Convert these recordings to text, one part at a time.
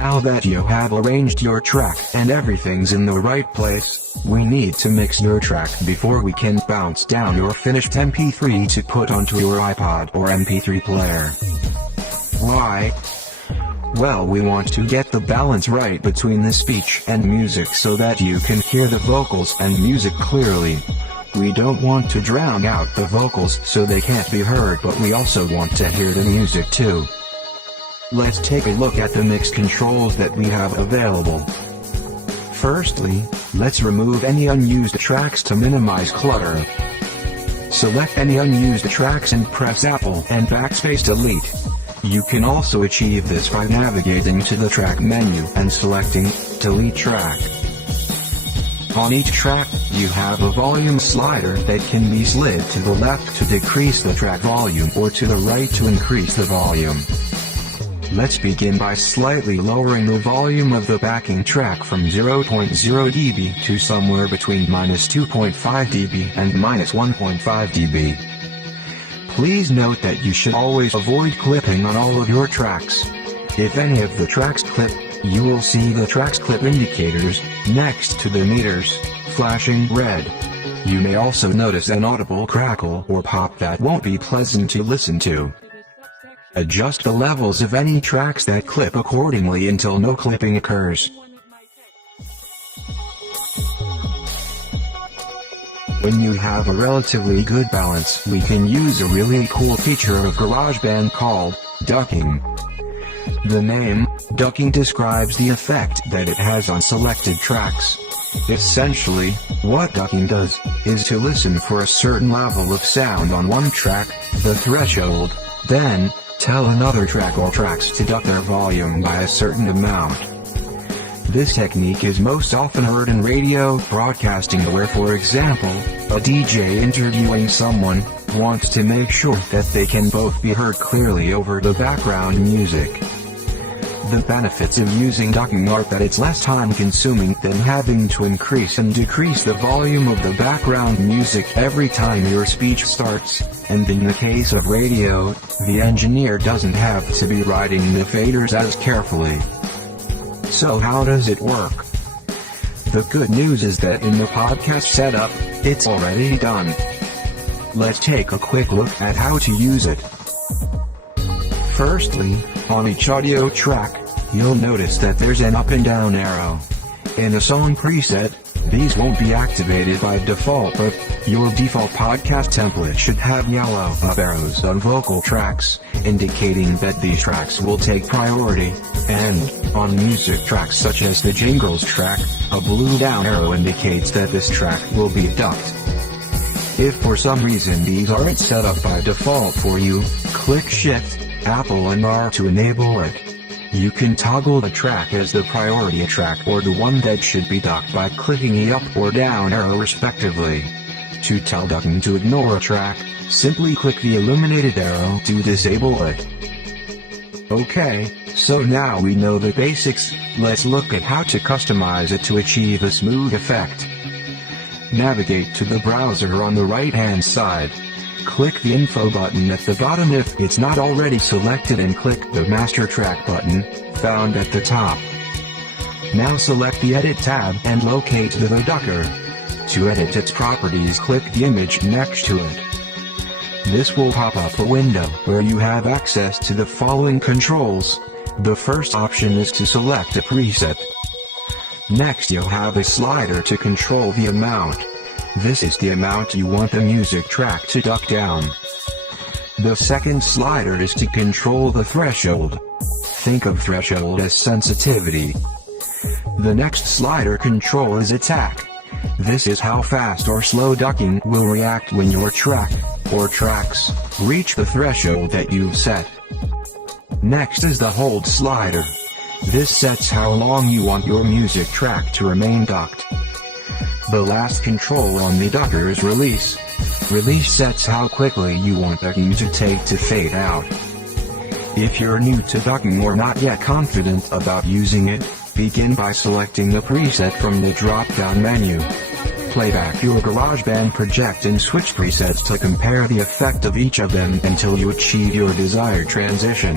Now that you have arranged your track and everything's in the right place, we need to mix your track before we can bounce down your finished MP3 to put onto your iPod or MP3 player. Why? Well, we want to get the balance right between the speech and music so that you can hear the vocals and music clearly. We don't want to drown out the vocals so they can't be heard, but we also want to hear the music too. Let's take a look at the mix controls that we have available. Firstly, let's remove any unused tracks to minimize clutter. Select any unused tracks and press Apple and backspace delete. You can also achieve this by navigating to the track menu and selecting Delete Track. On each track, you have a volume slider that can be slid to the left to decrease the track volume or to the right to increase the volume. Let's begin by slightly lowering the volume of the backing track from 0.0 dB to somewhere between -2.5 dB and -1.5 dB. Please note that you should always avoid clipping on all of your tracks. If any of the tracks clip, you will see the tracks clip indicators next to the meters flashing red. You may also notice an audible crackle or pop that won't be pleasant to listen to. Adjust the levels of any tracks that clip accordingly until no clipping occurs. When you have a relatively good balance, we can use a really cool feature of GarageBand called ducking. The name, ducking, describes the effect that it has on selected tracks. Essentially, what ducking does, is to listen for a certain level of sound on one track, the threshold, then tell another track or tracks to duck their volume by a certain amount. This technique is most often heard in radio broadcasting where, for example, a DJ interviewing someone wants to make sure that they can both be heard clearly over the background music. The benefits of using ducking are that it's less time consuming than having to increase and decrease the volume of the background music every time your speech starts, and in the case of radio, the engineer doesn't have to be writing the faders as carefully. So how does it work? The good news is that in the podcast setup, it's already done. Let's take a quick look at how to use it. Firstly, on each audio track, you'll notice that there's an up and down arrow. In a song preset, these won't be activated by default, but your default podcast template should have yellow up arrows on vocal tracks, indicating that these tracks will take priority, and, on music tracks such as the jingles track, a blue down arrow indicates that this track will be ducked. If for some reason these aren't set up by default for you, click Shift, Apple and R to enable it. You can toggle the track as the priority track or the one that should be ducked by clicking the up or down arrow respectively. To tell ducking to ignore a track, simply click the illuminated arrow to disable it. Okay, so now we know the basics, let's look at how to customize it to achieve a smooth effect. Navigate to the browser on the right-hand side. Click the info button at the bottom if it's not already selected and click the master track button, found at the top. Now select the edit tab and locate the ducker. To edit its properties, click the image next to it. This will pop up a window where you have access to the following controls. The first option is to select a preset. Next you'll have a slider to control the amount. This is the amount you want the music track to duck down. The second slider is to control the threshold. Think of threshold as sensitivity. The next slider control is attack. This is how fast or slow ducking will react when your track, or tracks, reach the threshold that you've set. Next is the hold slider. This sets how long you want your music track to remain ducked. The last control on the ducker is release. Release sets how quickly you want ducking to take to fade out. If you're new to ducking or not yet confident about using it, begin by selecting the preset from the drop-down menu. Play back your GarageBand project and switch presets to compare the effect of each of them until you achieve your desired transition.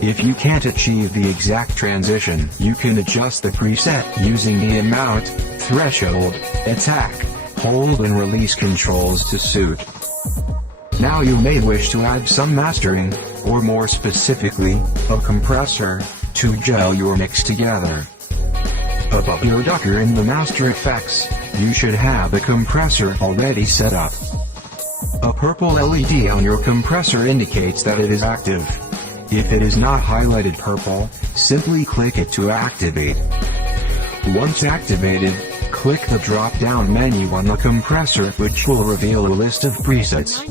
If you can't achieve the exact transition, you can adjust the preset using the amount, threshold, attack, hold and release controls to suit. Now you may wish to add some mastering, or more specifically, a compressor, to gel your mix together. Above your ducker in the master effects, you should have the compressor already set up. A purple LED on your compressor indicates that it is active. If it is not highlighted purple, simply click it to activate. Once activated, click the drop-down menu on the compressor, which will reveal a list of presets.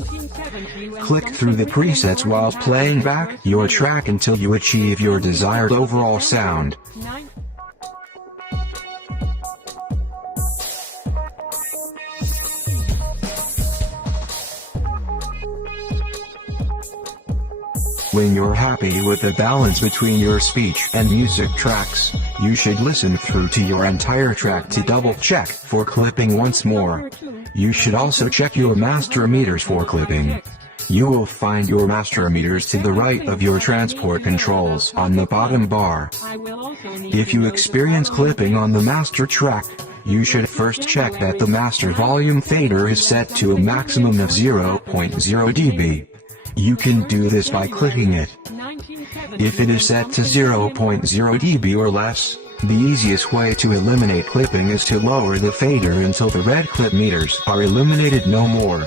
Click through the presets while playing back your track until you achieve your desired overall sound. When you're happy with the balance between your speech and music tracks, you should listen through to your entire track to double-check for clipping once more. You should also check your master meters for clipping. You will find your master meters to the right of your transport controls on the bottom bar. If you experience clipping on the master track, you should first check that the master volume fader is set to a maximum of 0.0 dB. You can do this by clicking it. If it is set to 0.0 dB or less, the easiest way to eliminate clipping is to lower the fader until the red clip meters are illuminated no more.